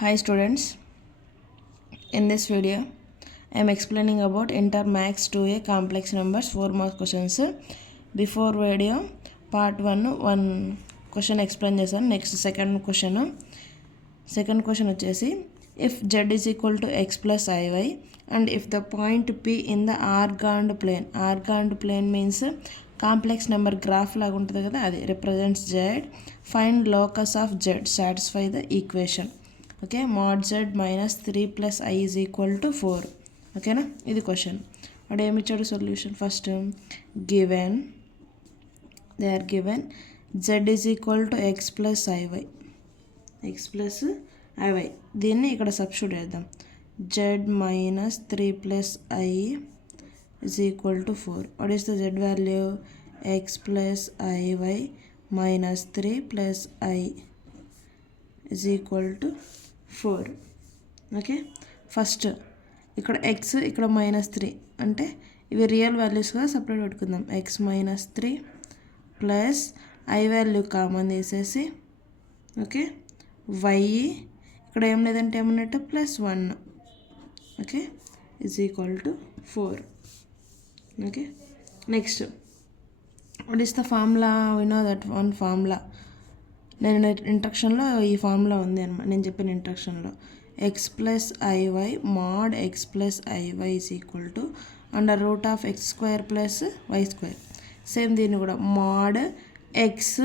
Hi students, in this video I am explaining about Inter Max 2A complex numbers 4 mark questions. Before video part 1 question explain చేశాను. Next second question వచ్చేసి if z is equal to x plus iy and if the point p in the argand plane means complex number graph లాగా ఉంటుంది కదా, అది represents z. Find locus of z, satisfy the equation. Okay, mod z minus 3 plus i is equal to 4. ఓకేనా, ఇది question. వాడు ఏమి ఇచ్చాడు solution? First they are given z is equal to x plus i y. దీన్ని ఇక్కడ substitute చేద్దాం. z minus 3 plus i is equal to 4. What is the z value? X plus iy minus 3 plus I is equal to 4. Okay, first ఇక్కడ x ఇక్కడ -3 అంటే ఇవి real వాల్యూస్గా separate పెట్టుకుందాం. x minus 3 plus i value common తీసేసి, okay, y ఇక్కడ ఏం లేదంటే ఏమన్నట్టు +1, okay, is equal to 4. Okay, next what is the formula? We know that one formula. నేను ఇంట్రక్షన్లో ఈ ఫార్ములా ఉంది అనమాట, నేను చెప్పిన ఇంట్రక్షన్లో. X plus i y mod x plus i y is equal to under root of X square plus y square. Same దీన్ని కూడా మాడ్ ఎక్స్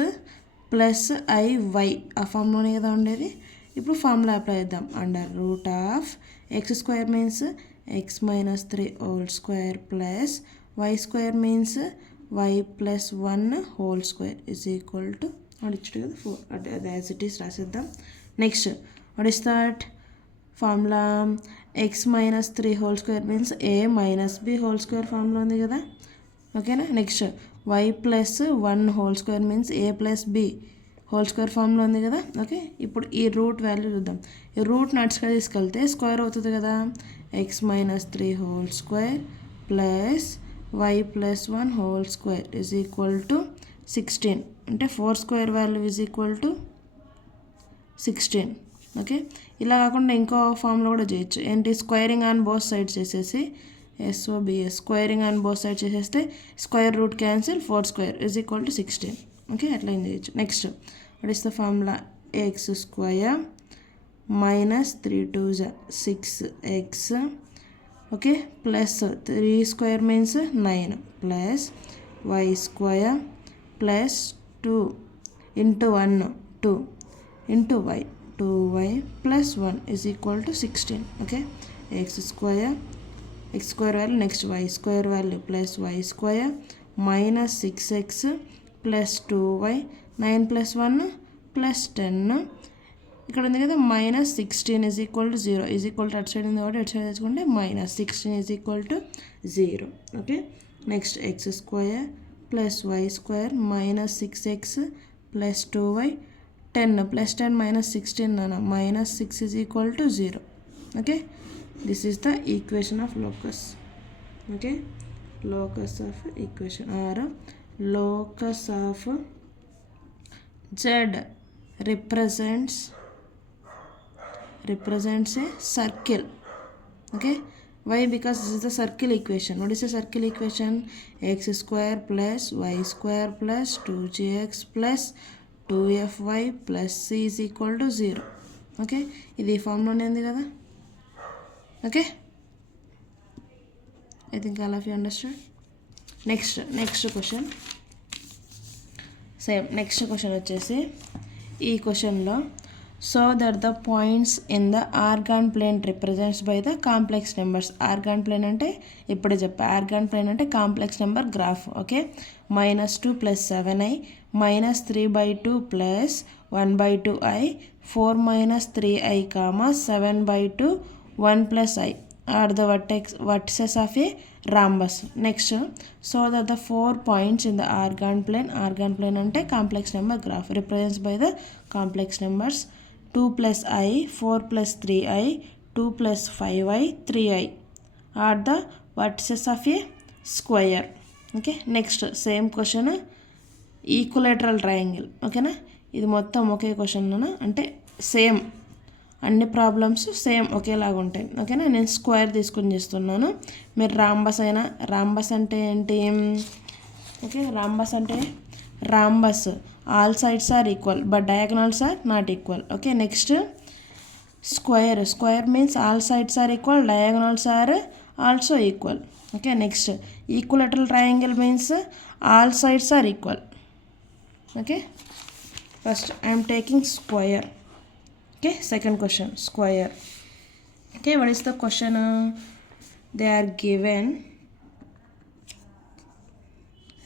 ప్లస్ ఐవై ఆ ఫార్ములానే కదా ఉండేది. ఇప్పుడు ఫార్ములా అప్లై చేద్దాం. Under root of X square means X minus 3 whole square plus y square means y plus 1 whole square is equal to అడిచ్చాడు కదా 4. అది యాజ్ ఇట్ ఈస్ రాసేద్దాం. Next what is that formula? X minus 3 whole square means a minus b whole square formula ఉంది కదా, ఓకేనా. Next y plus 1 whole square means a plus b whole square formula ఉంది కదా, ఓకే. ఇప్పుడు ఈ root value చూద్దాం. ఈ రూట్ నట్స్గా తీసుకెళ్తే స్క్వేర్ అవుతుంది కదా. X minus 3 whole square plus y plus 1 whole square is equal to 16. అంటే 4 square value is equal to 16. ఓకే, ఇలా కాకుండా ఇంకో ఫామ్లో కూడా చేయొచ్చు. ఏంటి? స్క్వేరింగ్ ఆన్ బోత్ సైడ్స్ చేసేసి SOBS squaring on both sides చేసేస్తే square root cancel 4 square is equal to 16. Okay, అట్లా ఏం చేయొచ్చు. Next what is the formula? X square minus 3 2 6x, okay, plus 3 square means 9 plus y square plus 2 into 1 2 into y 2y plus 1 is equal to 16. Okay, x square value next y square value plus y square minus 6x plus 2y 9 plus 1 plus 10. ఇక్కడ ఉంది కదా minus 16 is equal to 0. Is equal to అటు side ఉంది కాబట్టి అటు side తెచ్చుకుంటే minus 16 is equal to 0. Okay, next x square plus y square minus 6x plus 2y 10 plus 10 minus 16 అన్న minus 6 is equal to 0. Okay, this is the equation of locus. Okay, locus of equation or locus of Z represents a circle. Okay, why? Because this is the circle equation. What is the circle equation? X square plus y square plus 2gx plus 2fy plus c is equal to 0. Okay, ఇది ఫార్ములానే ఉంది కదా. Okay, I think all of you understood. Next question same. Next question వచ్చేసి ఈ క్వశ్చన్లో so that the points in the Argand plane represents by the complex numbers. Argand plane అంటే ఇప్పుడే చెప్పా, ఆర్గాన్ ప్లేన్ అంటే complex number graph. Okay, -2 plus 7i minus 3/2 plus 1/2i 4 - 3i 7/2 1 + i are the vertices of a rhombus. Next, so that the 4 points in the argand plane ante complex number graph represents by the complex numbers 2 plus I 4 plus 3i 2 plus 5i 3i are the vertices of a square. Okay, next same question, equilateral triangle. ఓకేనా, ఇది మొత్తం ఒకే క్వశ్చన్ అంటే సేమ్ అన్ని problems same ఒకేలాగా ఉంటాయి. ఓకేనా, నేను స్క్వేర్ తీసుకుని చేస్తున్నాను. మీరు రాంబస్ అయినా, రాంబస్ అంటే ఏంటి? ఓకే, రాంబస్ అంటే rhombus all sides are equal but diagonals are not equal. Okay, next square. Square means all sides are equal, diagonals are also equal. Okay, next equilateral triangle means all sides are equal. Okay, first I'm taking square. Okay, second question, square. Okay, what is the question? They are given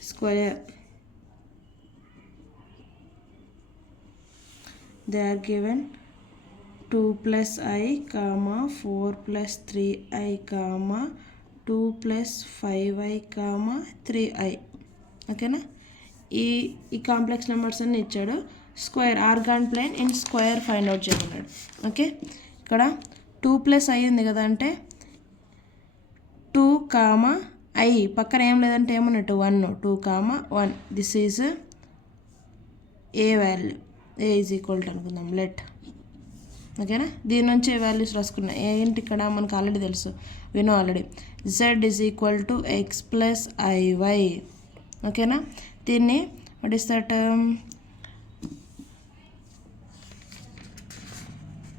square. They are given 2 plus I comma 4 plus 3I comma 2 plus 5I comma 3I. ఓకేనా, ఈ complex numbers అన్ని ఇచ్చాడు. Square Argand plane in square find out చేయమన్నాడు. Okay, ఇక్కడ 2 plus I ఉంది కదా, అంటే 2 comma i పక్కన ఏం లేదంటే ఏమన్నట్టు 1. 2 comma 1, this is a value. A is equal to అనుకుందాం, లెట్. ఓకేనా, దీని నుంచి ఏ వాల్యూస్ రాసుకున్నాం. ఏంటి ఇక్కడ మనకు ఆల్రెడీ తెలుసు, we know already. Z is equal to x plus i y. ఓకేనా, దీన్ని వాట్ ఈస్ దట్,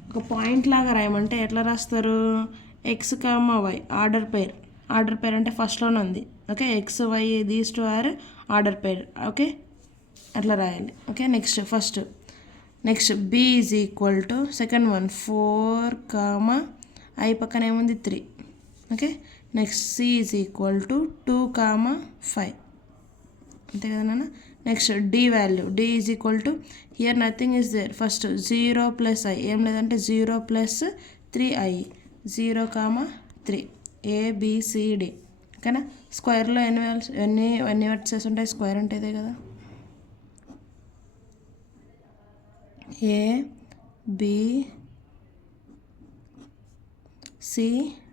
ఒక పాయింట్ లాగా రాయమంటే ఎట్లా రాస్తారు? X comma y order pair. Order pair అంటే ఫస్ట్లోనే ఉంది. Okay, x y these two are order pair. Okay, అట్లా రాయాలి. Okay, next b is equal to second one 4 comma i పక్కన ఏముంది 3. Okay, next c is equal to 2 comma 5. అంతే కదా నాన్న. Next D value, D is equal to here nothing is there. First 0 plus i ఏం లేదంటే 0 plus 3i 0 comma 3 ABCD. ఓకేనా, స్క్వేర్లో ఎన్ని వర్టిసెస్ ఉంటాయి? స్క్వేర్ అంటే ఇదే కదా,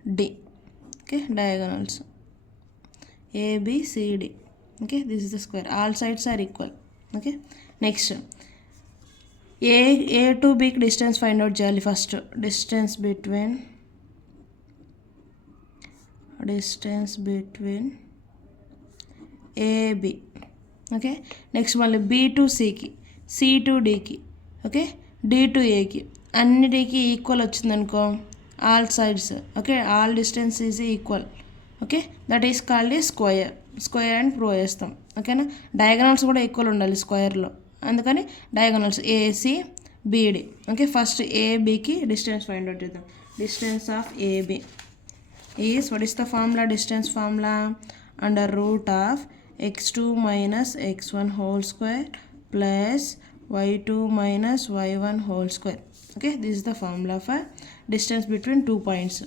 ABCD. Okay, diagonals ABCD. Okay, this is the square, all sides are equal. Okay, next A to బికి డిస్టెన్స్ ఫైండ్ అవుట్ చేయాలి. First distance between AB. Okay, next మళ్ళీ బి టు సికి, సి టు డికి, ఓకే, డి టు ఏకి, అన్నిటికి equal వచ్చిందనుకో all sides. Okay, all distance is equal. Okay, that is called a square. Square అని prove చేస్తాం. ఓకేనా, డయాగనల్స్ కూడా ఈక్వల్ ఉండాలి స్క్వేర్లో, అందుకని డయాగనల్స్ ఏసి బీడి. ఓకే, ఫస్ట్ ఏబికి డిస్టెన్స్ ఫైండ్ అవుట్ చేద్దాం. Distance of AB is, what is the formula? Distance formula under root of x2 minus x1 whole square plus y2 minus y1 whole square. Okay, this is the formula for distance between 2 points.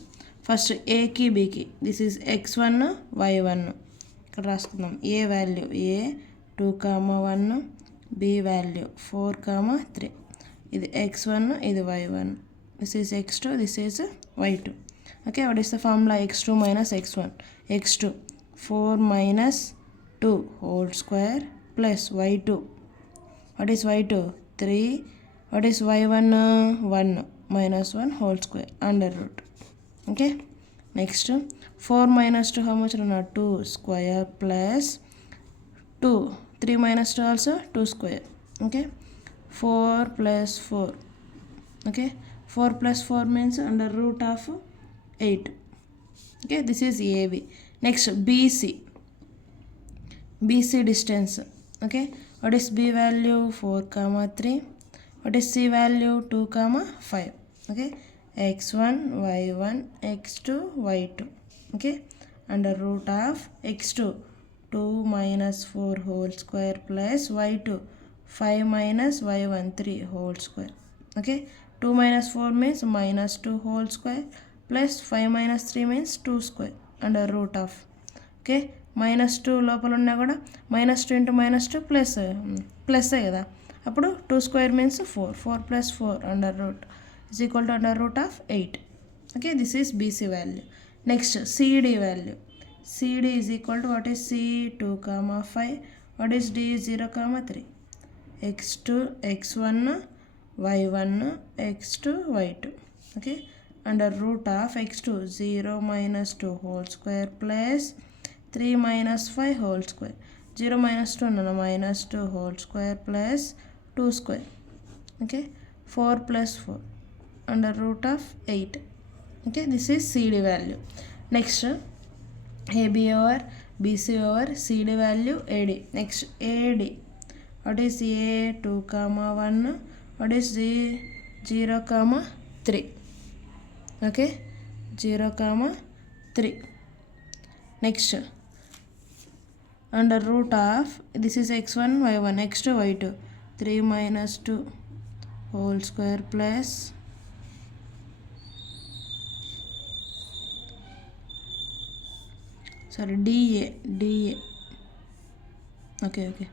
First ఏకి బీకి, this is x1 y1. ఇక్కడ రాసుకుందాం. A value A 2 comma 1, B value 4 comma 3. ఇది x1, ఇది y1. This is x2, this is y2. Okay, what is the formula? x2 minus x1. x2 4 minus 2 whole square plus y2. What is y2? 3. What is y1? 1 minus 1 whole square under root. Okay, next 4 minus 2 how much? 2 square plus 2. 3 minus 2 also 2 square. Okay, 4 plus 4. Okay, 4 plus 4 means under root of 8. Okay, this is AB. Next BC distance. Okay, what is B value? 4 comma 3. What is C value? 2 comma 5. Okay, x1 y1 x2 y2. Okay, under root of x2 2 minus 4 whole square plus y2 5 minus y1 3 whole square. Okay, 2 minus 4 means minus 2 whole square plus 5 minus 3 means 2 square under root of. Okay, minus 2 లోపల ఉన్నా కూడా మైనస్ 2 into minus 2 ప్లస్ కదా, అప్పుడు 2 square means 4. 4 plus 4 under root is equal to under root of 8. Okay, this is BC value. Next CD value. CD is equal to what is C? 2 comma 5. What is D? 0 comma 3. x1 y1 x2 y2. okay, under root of x2 0 minus 2 whole square plus 3 minus 5 whole square. 0 minus 2 no, minus 2 whole square plus 2 square, okay, 4 plus 4 under root of 8. Okay, this is CD value. Next, AB over BC over CD value AD. Next, AD. What is A 2, 1? What is Z 0, 3? Okay, 0, 3. Next, under root of, this is x1 y1, x2 y2, 3 minus 2 whole square plus DA. Okay.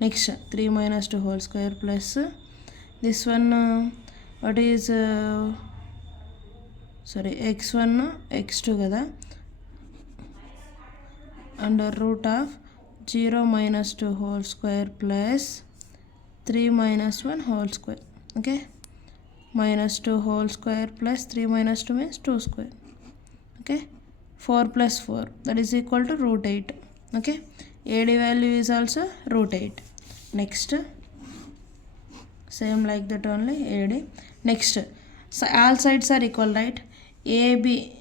Next, 3 minus 2 whole square plus this one, what is x1 x2 kada, under root of 0 minus 2 whole square plus 3 minus 1 whole square, okay, minus 2 whole square plus 3 minus 2 means 2 square, okay, 4 plus 4 that is equal to root 8, okay. AD value is also root 8. Next, same like that only AD. Next, so all sides are equal, right? AB,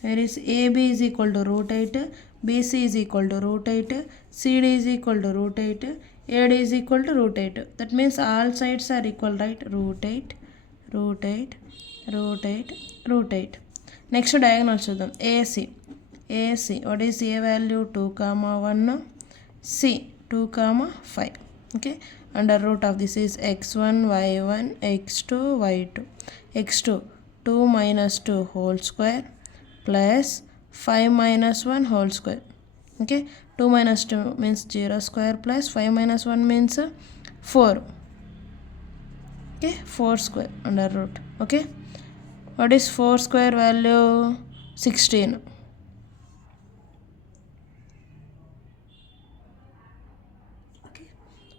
where is AB is equal to root 8, BC is equal to root 8, CD is equal to root 8, AD is equal to root 8. That means all sides are equal, right? Root 8, root 8, root 8, root 8. Next, diagonal చూద్దాం. AC, what is A value? 2, 1, C 2, 5, okay, under root of this is x1 y1 x2 y2, x2 2 minus 2 whole square plus 5 minus 1 whole square, okay, 2 minus 2 means 0 square plus 5 minus 1 means 4, okay, 4 square under root, okay. What is 4 square value? 16. Okay.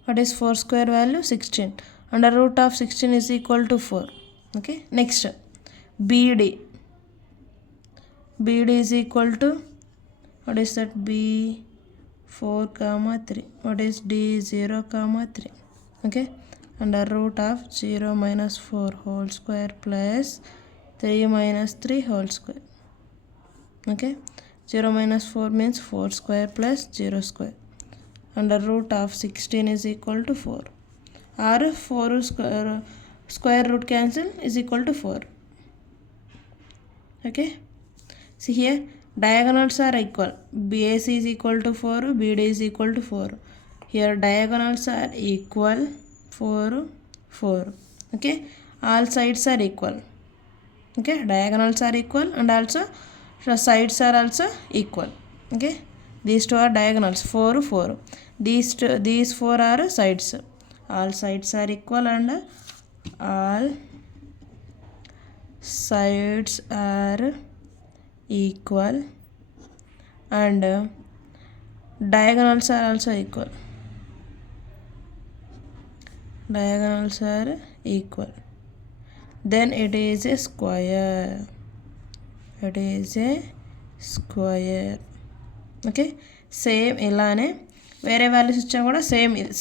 What is 4 square value? 16. Under root of 16 is equal to 4. Okay. Next, BD. BD is equal to, what is that? B 4, 3. What is D 0, 3. Okay. Under root of 0 minus 4 whole square plus 3 minus 3 whole square, okay, 0 minus 4 means 4 square plus 0 square, under root of 16 is equal to 4, or 4 square root cancel is equal to 4, okay. See here, diagonals are equal, BAC is equal to 4, BD is equal to 4, here diagonals are equal, 4, okay, all sides are equal, okay, diagonals are equal and also the sides are also equal, okay. These two are diagonals, 4, these 4 are sides, all sides are equal and all sides are equal and diagonals are also equal, diagonals are equal, then it is a square, it is a square, okay. Same ఇలానే వేరే values ఇచ్చా కూడా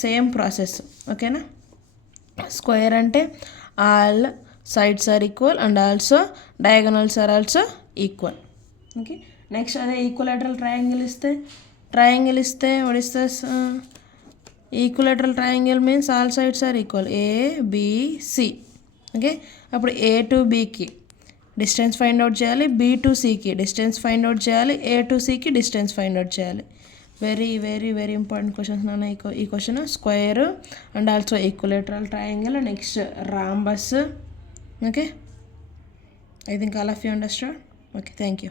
same process, ఓకేనా. Square అంటే all sides are equal and also diagonals are also equal, okay. Next అదే equilateral triangle ఇస్తే what is this? Equilateral triangle means all sides are equal, ABC, okay. అప్పుడు A to Bకి distance find out చేయాలి, B to Cకి distance find out చేయాలి, A to Cకి distance find out చేయాలి. Very very very important questions నాన్న ఈ question. Square and also equilateral triangle, next rhombus, okay. I think all of you understand. Okay, thank you.